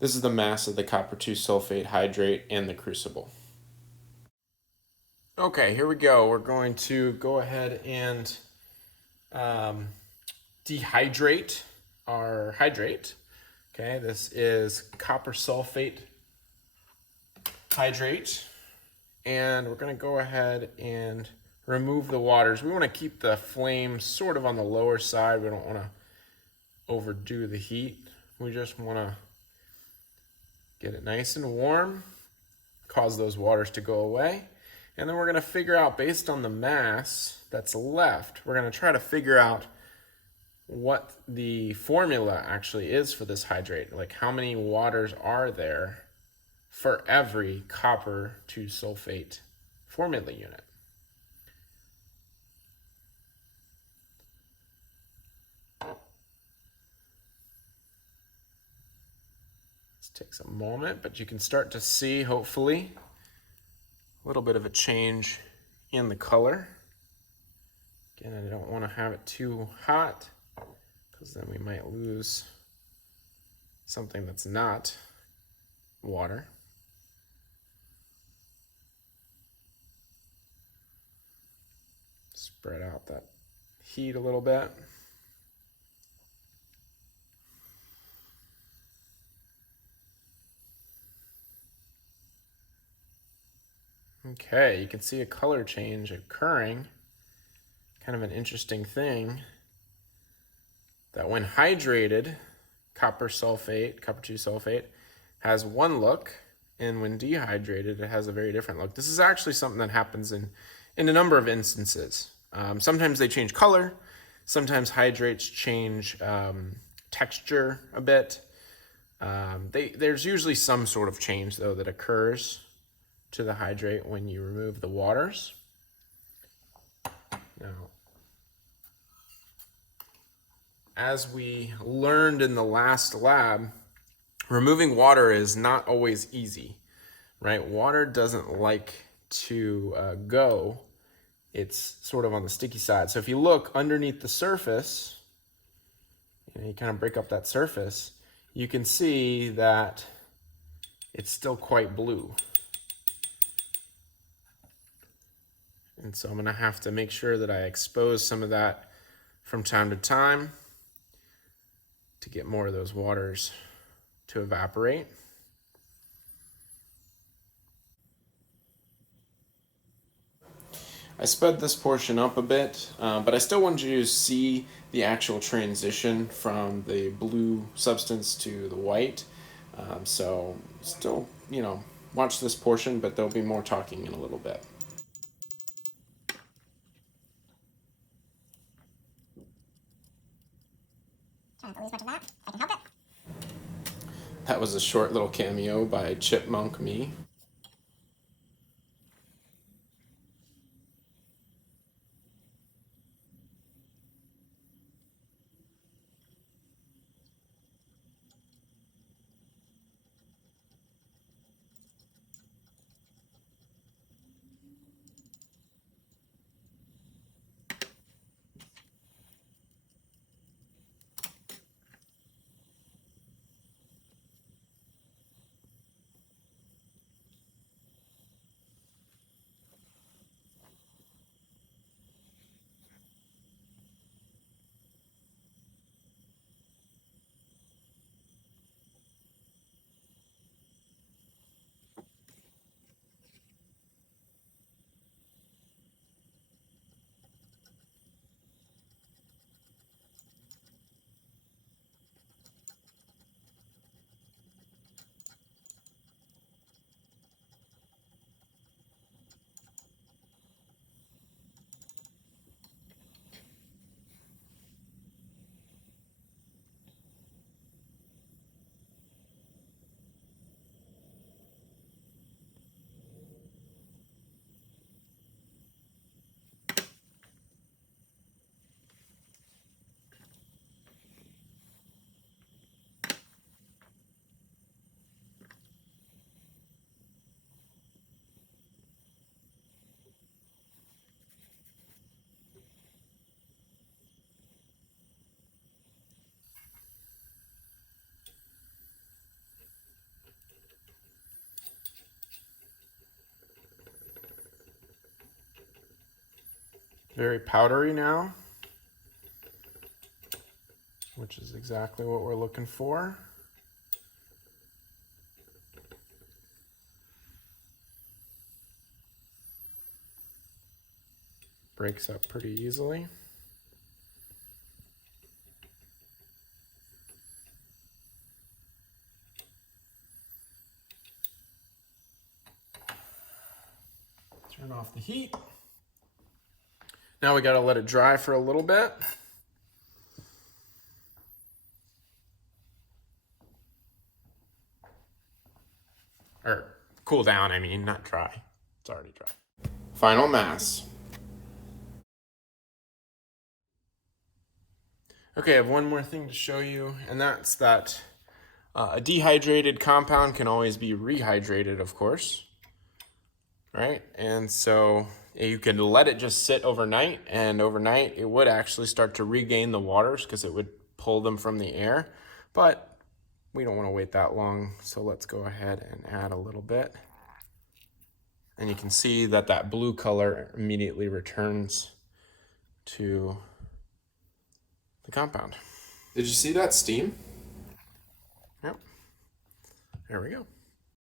This is the mass of the copper 2 sulfate hydrate and the crucible. Okay, here we go. We're going to go ahead and dehydrate our hydrate. Okay, this is copper sulfate hydrate. And we're going to go ahead and remove the waters. We want to keep the flame sort of on the lower side. We don't want to overdo the heat. We just want to get it nice and warm, cause those waters to go away. And then we're going to figure out, based on the mass that's left, we're going to try to figure out what the formula actually is for this hydrate. Like how many waters are there for every copper 2 sulfate formula unit. This takes a moment, but you can start to see, hopefully, a little bit of a change in the color. Again, I don't want to have it too hot because then we might lose something that's not water. Spread out that heat a little bit. Okay, you can see a color change occurring. Kind of an interesting thing that when hydrated, copper 2 sulfate, has one look, and when dehydrated, it has a very different look. This is actually something that happens in a number of instances. Sometimes they change color. Sometimes hydrates change texture a bit. There's usually some sort of change, though, that occurs to the hydrate when you remove the waters. Now, as we learned in the last lab, removing water is not always easy, right? Water doesn't like to go. It's sort of on the sticky side. So if you look underneath the surface, you kind of break up that surface, you can see that it's still quite blue. And so I'm going to have to make sure that I expose some of that from time to time to get more of those waters to evaporate. I sped this portion up a bit, but I still wanted you to see the actual transition from the blue substance to the white. So still, watch this portion, but there'll be more talking in a little bit. That was a short little cameo by Chipmunk Me. very powdery now, which is exactly what we're looking for. Breaks up pretty easily. Turn off the heat. Now we gotta let it dry for a little bit. Or cool down, I mean, not dry. It's already dry. Final mass. Okay, I have one more thing to show you, and that's that a dehydrated compound can always be rehydrated, of course. Right? And so you can let it just sit overnight, and overnight it would actually start to regain the waters because it would pull them from the air. But we don't want to wait that long, so let's go ahead and add a little bit. And you can see that that blue color immediately returns to the compound. Did you see that steam? Yep. There we go.